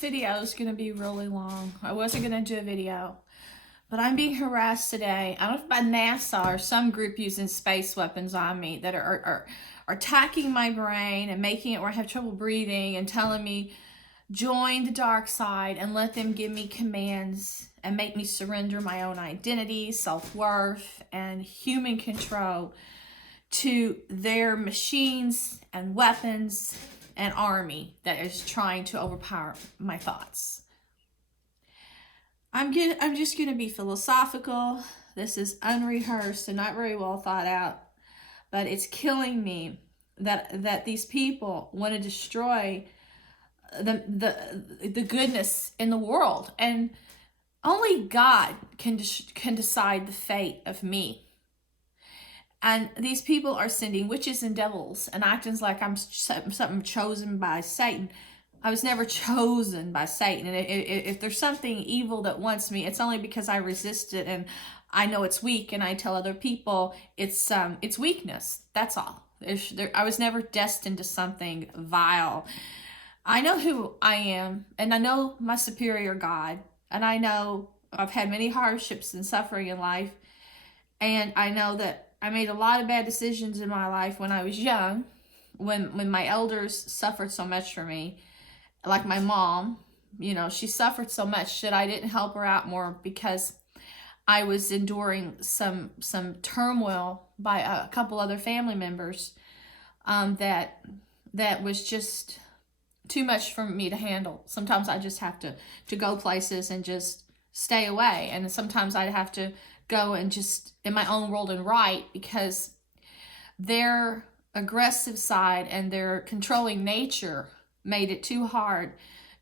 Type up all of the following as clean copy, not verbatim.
video is going to be really long. I wasn't going to do a video, but I'm being harassed today. I don't know if by NASA or some group using space weapons on me that are attacking my brain and making it where I have trouble breathing and telling me, join the dark side and let them give me commands and make me surrender my own identity, self-worth, and human control to their machines and weapons and army that is trying to overpower my thoughts. I'm just going to be philosophical. This is unrehearsed and not very well thought out, but it's killing me that these people want to destroy the goodness in the world, and only God can decide the fate of me. And these people are sending witches and devils and acting like I'm something chosen by Satan. I was never chosen by Satan. And if there's something evil that wants me, it's only because I resist it and I know it's weak, and I tell other people it's weakness. That's all. I was never destined to something vile. I know who I am, and I know my superior God, and I know I've had many hardships and suffering in life, and I know that I made a lot of bad decisions in my life when I was young, when my elders suffered so much for me, like my mom. You know, she suffered so much that I didn't help her out more because I was enduring some turmoil by a couple other family members that was just too much for me to handle. Sometimes I just have to go places and just stay away, and sometimes I'd have to go and just in my own world and write, because their aggressive side and their controlling nature made it too hard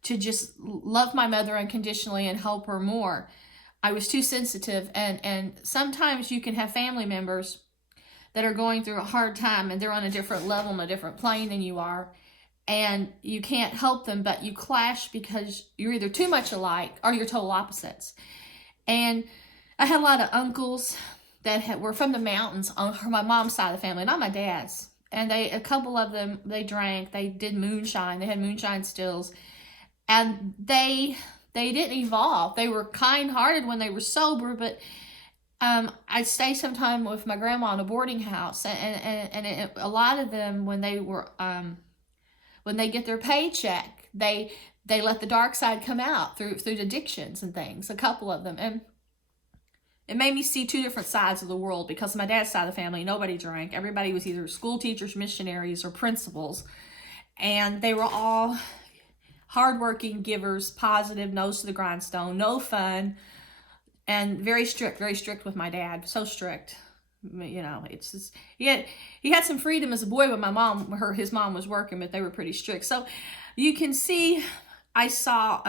to just love my mother unconditionally and help her more. I was too sensitive, and sometimes you can have family members that are going through a hard time and they're on a different level and a different plane than you are, and you can't help them, but you clash because you're either too much alike or you're total opposites. And I had a lot of uncles that were from the mountains on my mom's side of the family, not my dad's. And a couple of them, they drank, they did moonshine, they had moonshine stills. And they didn't evolve. They were kind-hearted when they were sober, but I'd stay sometime with my grandma in a boarding house. And a lot of them, when they were, when they get their paycheck, they let the dark side come out through addictions and things, a couple of them. And it made me see two different sides of the world, because my dad's side of the family, nobody drank. Everybody was either school teachers, missionaries, or principals. And they were all hardworking givers, positive, nose to the grindstone, no fun, and very strict with my dad. So strict. You know, it's just, he had some freedom as a boy when his mom was working, but they were pretty strict. So you can see I saw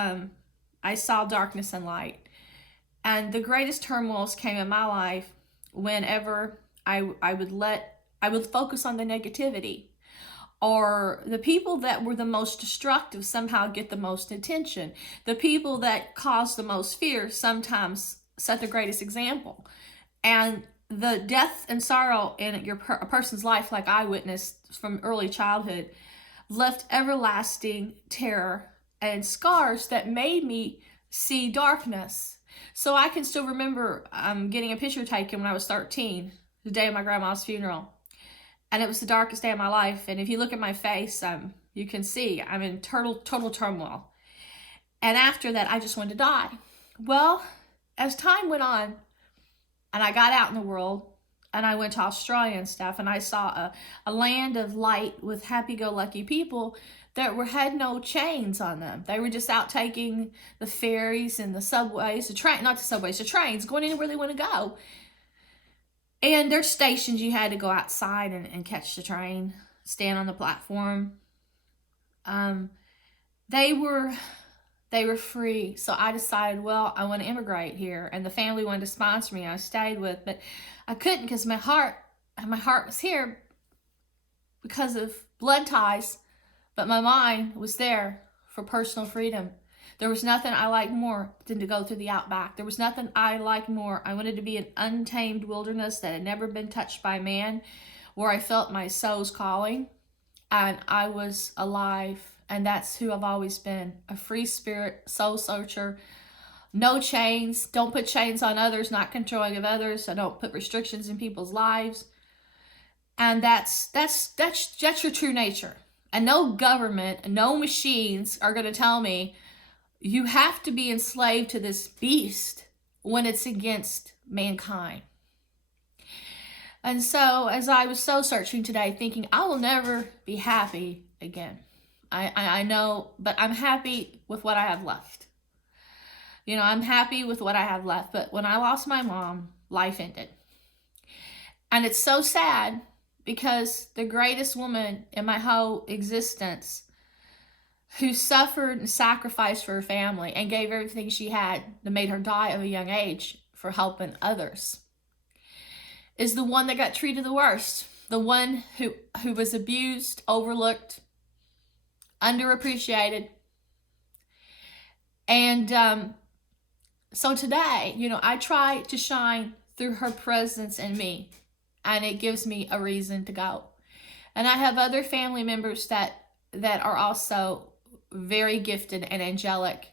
darkness and light. And the greatest turmoils came in my life whenever I would focus on the negativity, or the people that were the most destructive somehow get the most attention. The people that cause the most fear sometimes set the greatest example. And the death and sorrow in a person's life, like I witnessed from early childhood, left everlasting terror and scars that made me see darkness. So I can still remember getting a picture taken when I was 13, the day of my grandma's funeral. And it was the darkest day of my life. And if you look at my face, you can see I'm in total turmoil. And after that, I just wanted to die. Well, as time went on, and I got out in the world, and I went to Australia and stuff, and I saw a land of light with happy-go-lucky people that had no chains on them. They were just out taking the ferries and the subways, the trains, going anywhere they want to go. And there's stations you had to go outside and catch the train, stand on the platform. They were free. So I decided, well, I want to immigrate here. And the family wanted to sponsor me. I stayed with, but I couldn't, because my heart was here because of blood ties. But my mind was there for personal freedom. There was nothing I liked more than to go through the outback. There was nothing I liked more. I wanted to be an untamed wilderness that had never been touched by man, where I felt my soul's calling. And I was alive And that's who I've always been, a free spirit, soul searcher. No chains. Don't put chains on others, not controlling of others. I don't put restrictions in people's lives. And that's your true nature. And no government, no machines are going to tell me you have to be enslaved to this beast when it's against mankind. And so as I was soul searching today, thinking I will never be happy again. I know, but I'm happy with what I have left. You know, I'm happy with what I have left. But when I lost my mom, life ended. And it's so sad because the greatest woman in my whole existence, who suffered and sacrificed for her family and gave everything she had that made her die at a young age for helping others, is the one that got treated the worst. The one who was abused, overlooked, underappreciated. And so today, you know, I try to shine through her presence in me, and it gives me a reason to go. And I have other family members that are also very gifted and angelic,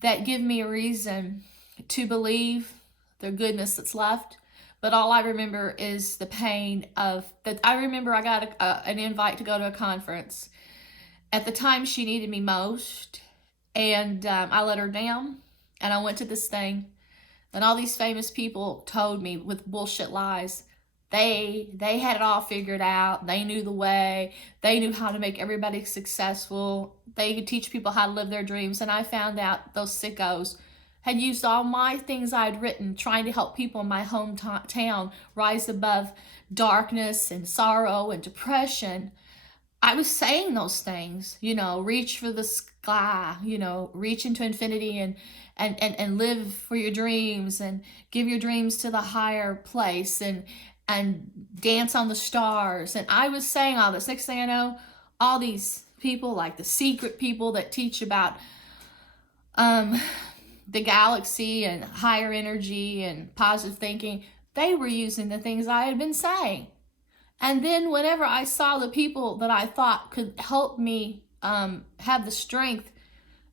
that give me a reason to believe the goodness that's left. But all I remember is the pain of that. I remember I got an invite to go to a conference at the time she needed me most, and I let her down, and I went to this thing, and all these famous people told me with bullshit lies. They had it all figured out. They knew the way. They knew how to make everybody successful. They could teach people how to live their dreams. And I found out those sickos had used all my things I'd written trying to help people in my hometown rise above darkness and sorrow and depression. I was saying those things, you know, reach for the sky, you know, reach into infinity and live for your dreams and give your dreams to the higher place and dance on the stars. And I was saying all this. Next thing I know, all these people, like the secret people that teach about the galaxy and higher energy and positive thinking, they were using the things I had been saying. And then whenever I saw the people that I thought could help me have the strength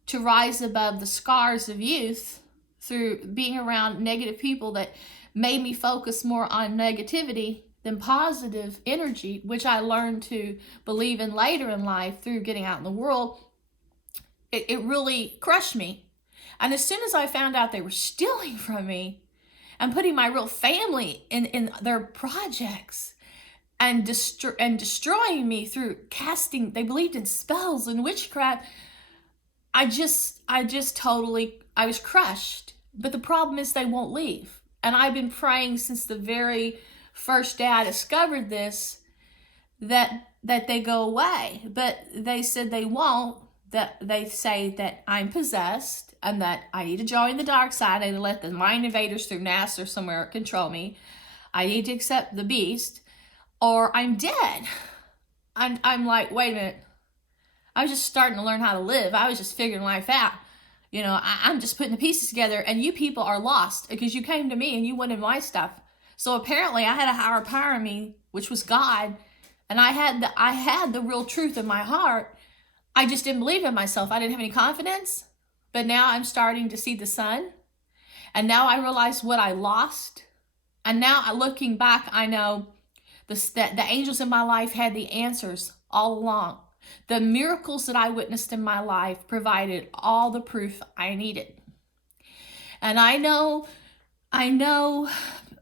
to rise above the scars of youth through being around negative people that made me focus more on negativity than positive energy, which I learned to believe in later in life through getting out in the world, it really crushed me. And as soon as I found out they were stealing from me and putting my real family in their projects, and destroying me through casting, they believed in spells and witchcraft, I was crushed. But the problem is they won't leave. And I've been praying since the very first day I discovered this, that they go away. But they said they won't, that they say that I'm possessed and that I need to join the dark side and let the mind invaders through NASA or somewhere control me. I need to accept the beast, or I'm dead. And I'm like, wait a minute. I was just starting to learn how to live. I was just figuring life out. You know, I'm just putting the pieces together, and you people are lost because you came to me and you wanted my stuff. So apparently I had a higher power in me, which was God, and I had the real truth in my heart. I just didn't believe in myself. I didn't have any confidence. But now I'm starting to see the sun, and now I realize what I lost. And now looking back, I know the angels in my life had the answers all along. The miracles that I witnessed in my life provided all the proof I needed. And I know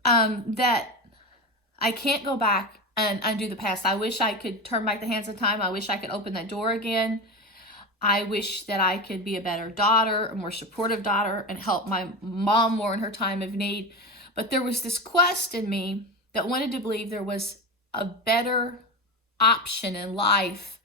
that I can't go back and undo the past. I wish I could turn back the hands of time. I wish I could open that door again. I wish that I could be a better daughter, a more supportive daughter, and help my mom more in her time of need. But there was this quest in me that wanted to believe there was a better option in life.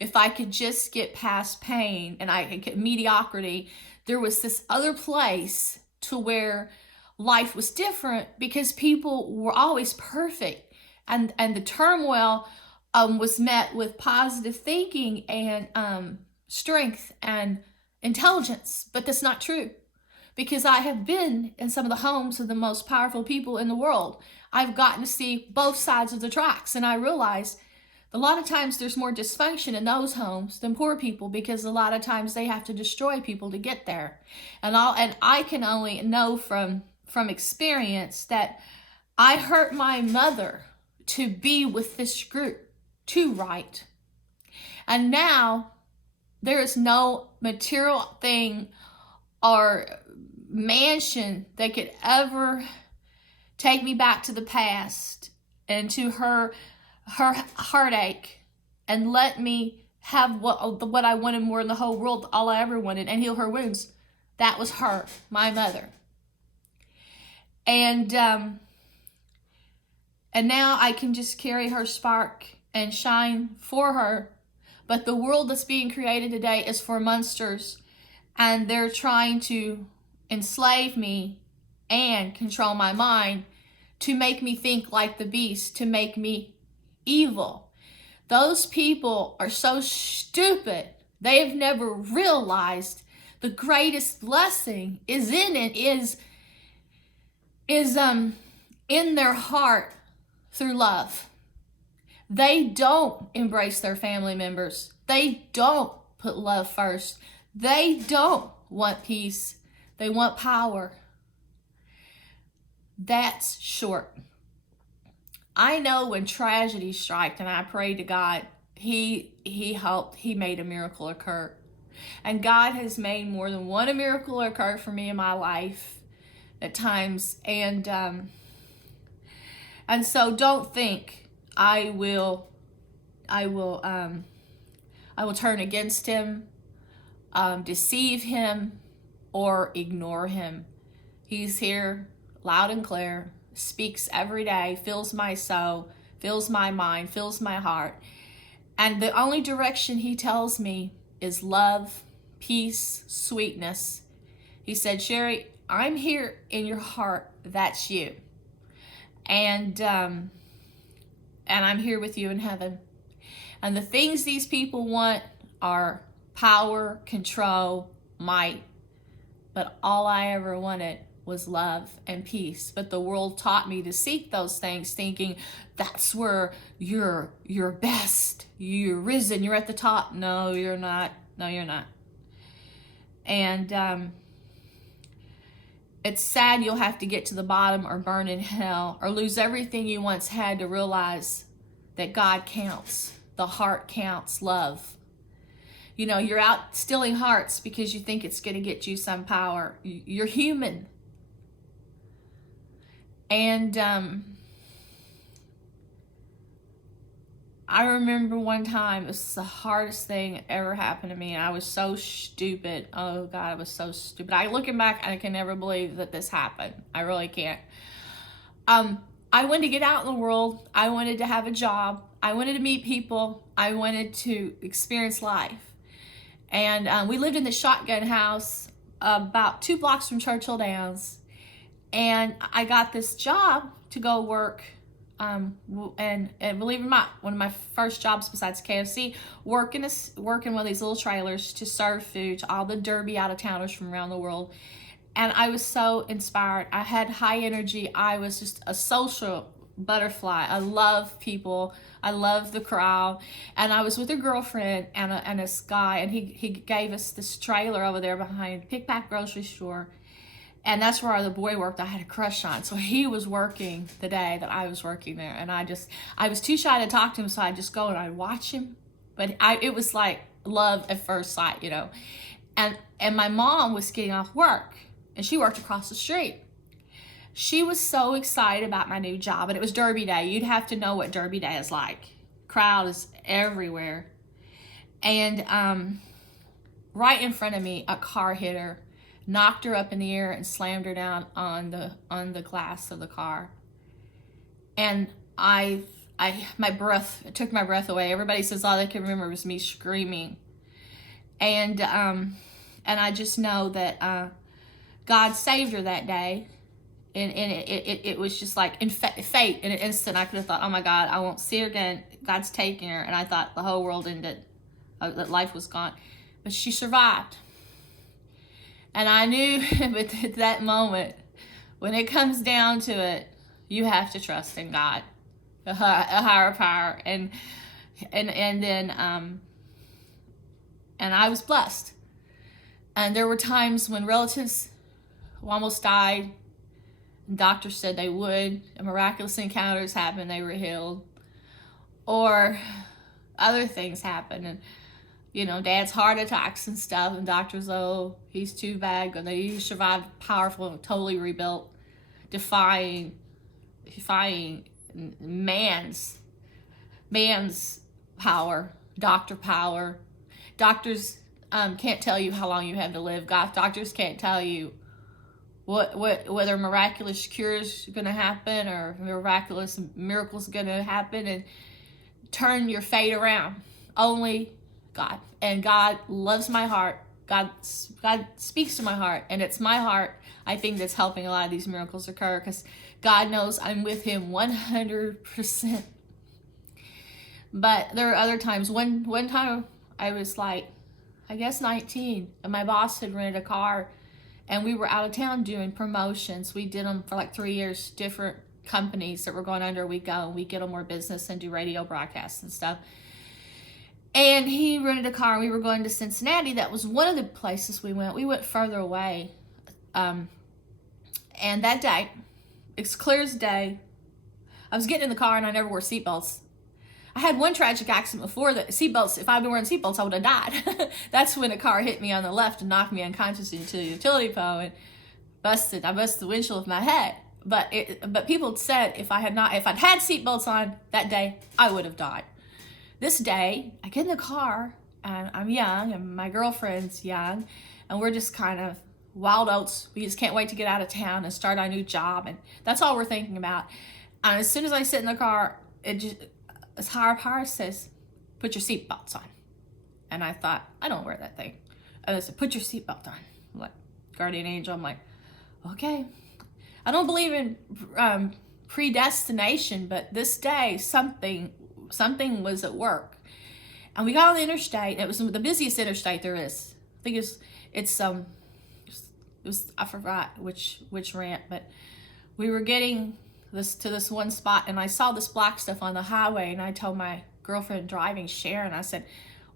If I could just get past pain and I could get mediocrity, there was this other place to where life was different, because people were always perfect, and the turmoil was met with positive thinking and strength and intelligence. But that's not true, because I have been in some of the homes of the most powerful people in the world. I've gotten to see both sides of the tracks, and I realize A lot of times there's more dysfunction in those homes than poor people, because a lot of times they have to destroy people to get there. And I can only know from experience that I hurt my mother to be with this group to right. And now there is no material thing or mansion that could ever take me back to the past and to her heartache and let me have what I wanted more in the whole world, all I ever wanted, and heal her wounds. That was her, my mother. And now I can just carry her spark and shine for her. But the world that's being created today is for monsters, and they're trying to enslave me and control my mind to make me think like the beast, to make me evil. Those people are so stupid. They have never realized the greatest blessing is in it, is in their heart through love. They don't embrace their family members. They don't put love first. They don't want peace. They want power. That's short. I know when tragedy struck and I prayed to God, He helped. He made a miracle occur. And God has made more than one miracle occur for me in my life at times. And so don't think I will turn against Him, deceive Him, or ignore Him. He's here loud and clear, speaks every day, fills my soul, fills my mind, fills my heart. And the only direction He tells me is love, peace, sweetness. He said, Sherry, I'm here in your heart. That's you. And I'm here with you in heaven. And the things these people want are power, control, might. But all I ever wanted was love and peace. But the world taught me to seek those things, thinking that's where you're best. You're risen. You're at the top. No, you're not. No, you're not. And it's sad you'll have to get to the bottom or burn in hell or lose everything you once had to realize that God counts. The heart counts, love. You know, you're out stealing hearts because you think it's going to get you some power. You're human. And I remember one time, it was the hardest thing that ever happened to me. And I was so stupid. Oh, God, I was so stupid. Looking back, I can never believe that this happened. I really can't. I wanted to get out in the world. I wanted to have a job. I wanted to meet people. I wanted to experience life. And we lived in the shotgun house about 2 blocks from Churchill Downs. And I got this job to go work, and believe it or not, one of my first jobs besides KFC, working one of these little trailers to serve food to all the derby out-of-towners from around the world. And I was so inspired. I had high energy. I was just a social butterfly. I love people. I love the crowd. And I was with a girlfriend and this guy, and he gave us this trailer over there behind Pick Pack grocery store. And that's where the boy worked I had a crush on. So he was working the day that I was working there. And I was too shy to talk to him, so I'd just go and I'd watch him. But it was like love at first sight, you know. And my mom was getting off work, and she worked across the street. She was so excited about my new job, and it was Derby Day. You'd have to know what Derby Day is like. Crowd is everywhere. And right in front of me, a car hit her, knocked her up in the air, and slammed her down on the glass of the car. And it took my breath away. Everybody says all they can remember was me screaming. And I just know that God saved her that day. And it was just like in fate. In an instant, I could have thought, oh my God, I won't see her again. God's taking her. And I thought the whole world ended, that life was gone. But she survived. And I knew at that moment, when it comes down to it, you have to trust in God, a higher power. And and then and I was blessed. And there were times when relatives who almost died, and doctors said they would, and miraculous encounters happened, they were healed. Or other things happened, and Dad's heart attacks and stuff, and doctors, oh, he's too bad, and he survived, powerful, totally rebuilt, defying man's power, doctor power. Doctors can't tell you how long you have to live. Doctors can't tell you whether miraculous cures are going to happen or miraculous miracles are going to happen and turn your fate around. Only God. And God loves my heart. God speaks to my heart, and it's my heart, I think, that's helping a lot of these miracles occur, because God knows I'm with him 100%. But there are other times. One time I was like, I guess 19, and my boss had rented a car, and we were out of town doing promotions. We did them for like 3 years, different companies that were going under. We go and we get them more business and do radio broadcasts and stuff. And he rented a car, and we were going to Cincinnati. That was one of the places we went. We went further away. And that day, it's clear as day, I was getting in the car and I never wore seatbelts. I had one tragic accident before that seatbelts, if I'd been wearing seatbelts, I would have died. That's when a car hit me on the left and knocked me unconscious into the utility pole and I busted the windshield with my head. But people said if I'd had seatbelts on that day, I would have died. This day, I get in the car, and I'm young, and my girlfriend's young, and we're just kind of wild oats. We just can't wait to get out of town and start our new job, and that's all we're thinking about. And as soon as I sit in the car, this higher power says, put your seatbelts on. And I thought, I don't wear that thing. And they said, put your seatbelt on. I'm like, guardian angel. I'm like, okay. I don't believe in predestination, but this day, something was at work. And we got on the interstate, and it was the busiest interstate there is. I think it was I forgot which ramp, but we were getting to this one spot, and I saw this black stuff on the highway, and I told my girlfriend driving, Sharon, I said,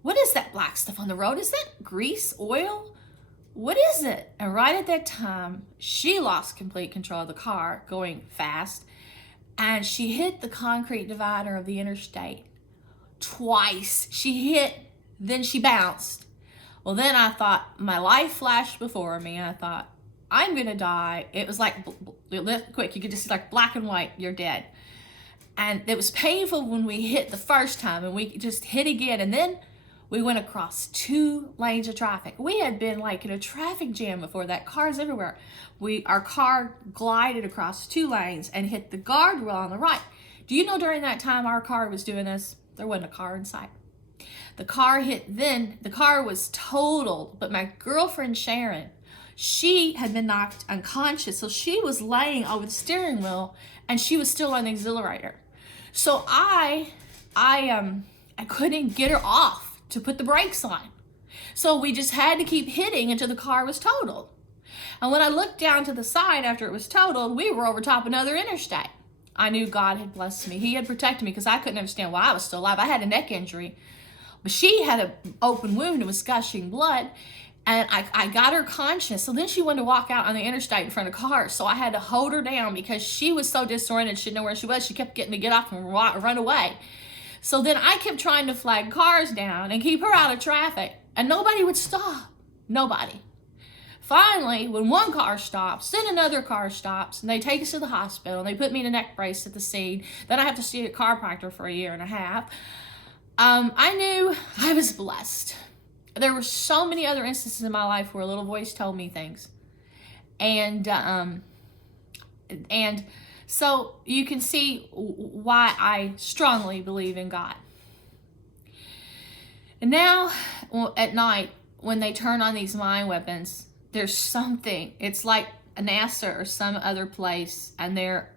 what is that black stuff on the road? Is that grease, oil? What is it? And right at that time, she lost complete control of the car going fast, and she hit the concrete divider of the interstate twice. She hit, then she bounced. Well, then I thought, my life flashed before me. I thought, I'm gonna die. It was like, quick, you could just see like black and white, you're dead. And it was painful when we hit the first time, and we just hit again, and then we went across 2 lanes of traffic. We had been like in a traffic jam before that, cars everywhere. Our car glided across 2 lanes and hit the guardrail on the right. Do you know during that time our car was doing this, there wasn't a car in sight. The car was totaled, but my girlfriend Sharon, she had been knocked unconscious, so she was laying over the steering wheel, and she was still on the exhilarator. So I couldn't get her off to put the brakes on. So we just had to keep hitting until the car was totaled. And when I looked down to the side after it was totaled, we were over top another interstate. I knew God had blessed me. He had protected me, because I couldn't understand why I was still alive. I had a neck injury, but she had an open wound and was gushing blood, and I got her conscious. So then she wanted to walk out on the interstate in front of cars, so I had to hold her down because she was so disoriented, she didn't know where she was. She kept getting to get off and run away. So then I kept trying to flag cars down and keep her out of traffic, and nobody would stop. Nobody. Finally, when one car stops, then another car stops, and they take us to the hospital, and they put me in a neck brace at the scene. Then I have to see a chiropractor for 1.5 years. I knew I was blessed. There were so many other instances in my life where a little voice told me things. And so you can see why I strongly believe in God. And now, at night, when they turn on these mind weapons, there's something. It's like NASA or some other place, and they're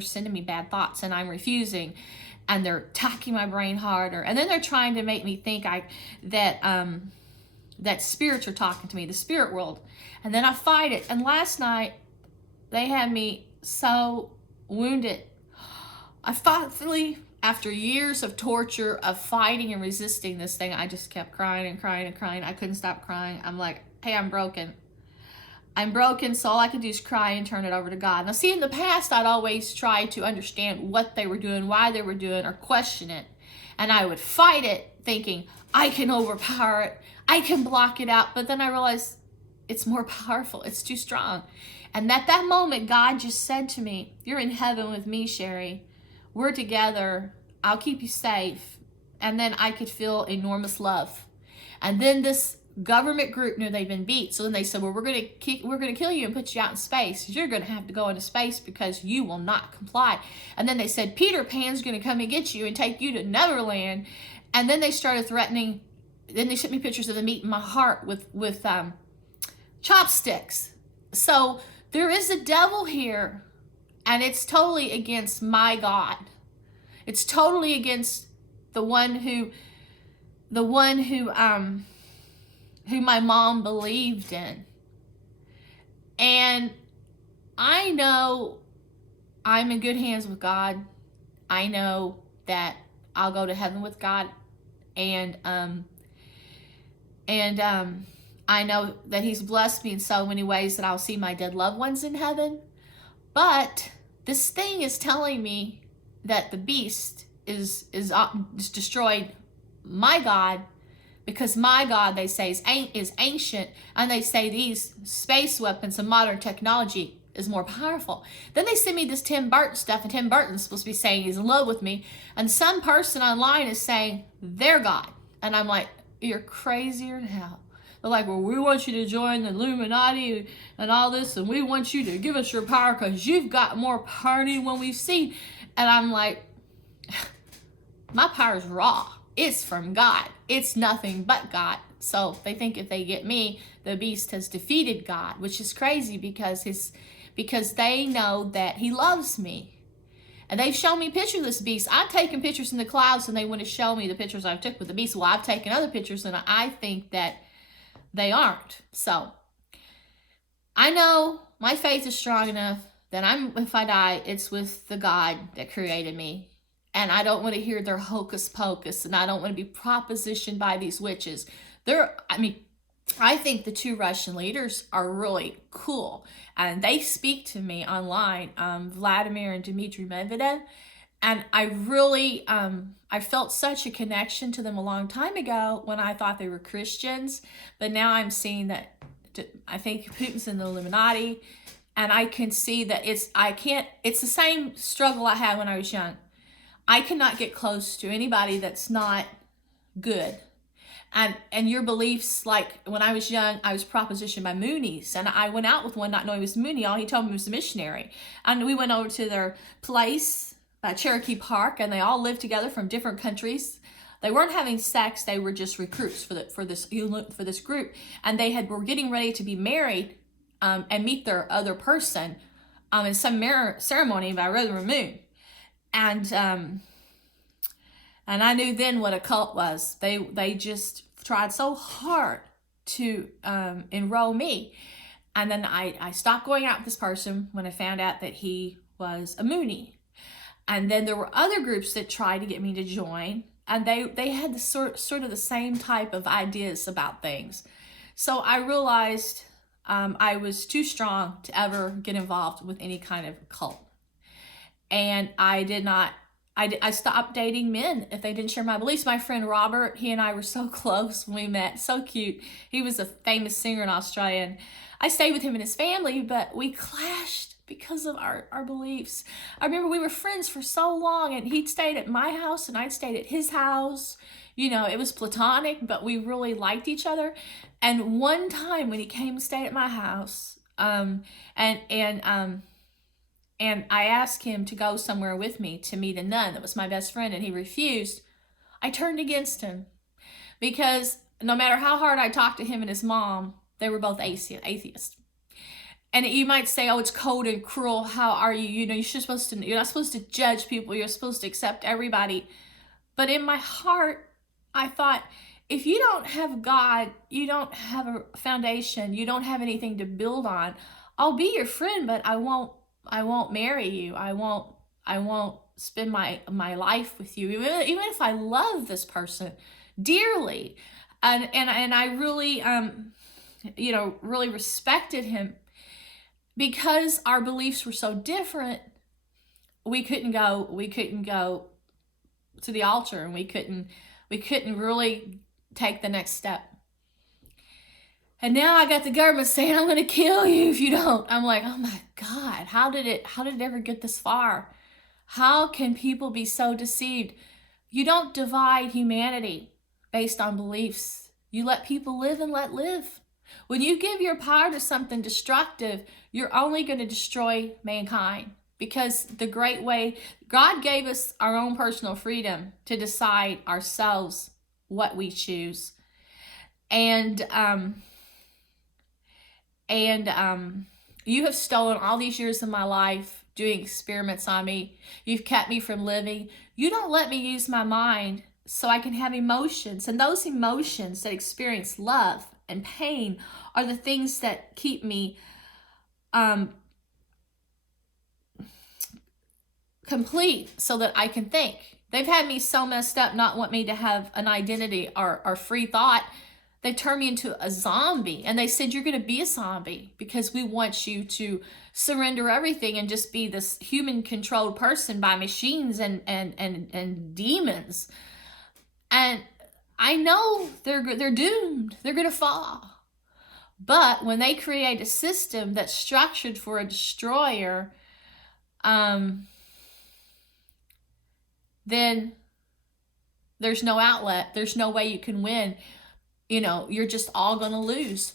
sending me bad thoughts, and I'm refusing, and they're attacking my brain harder, and then they're trying to make me think that spirits are talking to me, the spirit world, and then I fight it. And last night, they had me so wounded. I finally after years of torture, of fighting and resisting this thing, I just kept crying and crying and crying. I couldn't stop crying. I'm like, hey, I'm broken. I'm broken, so all I could do is cry and turn it over to God. Now, see, in the past, I'd always try to understand what they were doing, why they were doing, or question it. And I would fight it, thinking, I can overpower it. I can block it out. But then I realized it's more powerful. It's too strong. And at that moment, God just said to me, you're in heaven with me, Sherry. We're together. I'll keep you safe. And then I could feel enormous love. And then this government group knew they'd been beat. So then they said, well, we're going to kill you and put you out in space. You're going to have to go into space because you will not comply. And then they said, Peter Pan's going to come and get you and take you to Neverland. And then they started threatening. Then they sent me pictures of them eating my heart with chopsticks. So there is a devil here, and it's totally against my God. It's totally against the one who my mom believed in. And I know I'm in good hands with God. I know that I'll go to heaven with God. And I know that he's blessed me in so many ways that I'll see my dead loved ones in heaven. But this thing is telling me that the beast is destroyed my God, because my God, they say, is ancient, and they say these space weapons and modern technology is more powerful. Then they send me this Tim Burton stuff, and Tim Burton's supposed to be saying he's in love with me, and some person online is saying they're God. And I'm like, you're crazier than hell. They're like, well, we want you to join the Illuminati and all this, and we want you to give us your power because you've got more power than anyone we've seen. And I'm like, my power's raw. It's from God. It's nothing but God. So they think if they get me, the beast has defeated God, which is crazy because they know that he loves me. And they've shown me pictures of this beast. I've taken pictures in the clouds, and they want to show me the pictures I took with the beast. Well, I've taken other pictures, and I think that they aren't. So I know my faith is strong enough that if I die, it's with the God that created me. And I don't want to hear their hocus pocus, and I don't want to be propositioned by these witches. I think the two Russian leaders are really cool, and they speak to me online, Vladimir and Dmitry Medvedev, and I really, I felt such a connection to them a long time ago when I thought they were Christians, but now I'm seeing that I think Putin's in the Illuminati, and I can see that it's the same struggle I had when I was young. I cannot get close to anybody that's not good. And your beliefs, like when I was young, I was propositioned by Moonies, and I went out with one not knowing he was Mooney. All he told me was a missionary. And we went over to their place, Cherokee Park, and they all lived together from different countries. They weren't having sex; they were just recruits for this group, and were getting ready to be married and meet their other person in some ceremony by Red Moon. And I knew then what a cult was. They just tried so hard to enroll me. And then I stopped going out with this person when I found out that he was a Mooney. And then there were other groups that tried to get me to join, and they had the sort of the same type of ideas about things. So I realized I was too strong to ever get involved with any kind of cult. And I stopped dating men if they didn't share my beliefs. My friend Robert, he and I were so close when we met, so cute. He was a famous singer in Australia, and I stayed with him and his family, but we clashed because of our beliefs. I remember we were friends for so long, and he'd stayed at my house and I'd stayed at his house. You know, it was platonic, but we really liked each other. And one time when he came and stayed at my house, and I asked him to go somewhere with me to meet a nun that was my best friend, and he refused. I turned against him because no matter how hard I talked to him and his mom, they were both atheists. And you might say, oh, it's cold and cruel. How are you? You know, you're not supposed to judge people. You're supposed to accept everybody. But in my heart, I thought, if you don't have God, you don't have a foundation, you don't have anything to build on, I'll be your friend, but I won't marry you. I won't spend my life with you, even if I love this person dearly, and I really really respected him, because our beliefs were so different. We couldn't go to the altar, and we couldn't really take the next step. And now I got the government saying, I'm going to kill you if you don't. I'm like, oh my God, how did it ever get this far? How can people be so deceived? You don't divide humanity based on beliefs. You let people live and let live. When you give your power to something destructive, you're only going to destroy mankind. Because the great way, God gave us our own personal freedom to decide ourselves what we choose. And you have stolen all these years of my life doing experiments on me. You've kept me from living. You don't let me use my mind so I can have emotions. And those emotions that experience love and pain are the things that keep me complete, so that I can think. They've had me so messed up, not want me to have an identity or free thought. They turned me into a zombie, and they said, you're going to be a zombie because we want you to surrender everything and just be this human controlled person by machines and demons. And I know they're doomed. They're going to fall. But when they create a system that's structured for a destroyer, then there's no outlet. There's no way you can win. You're just all going to lose.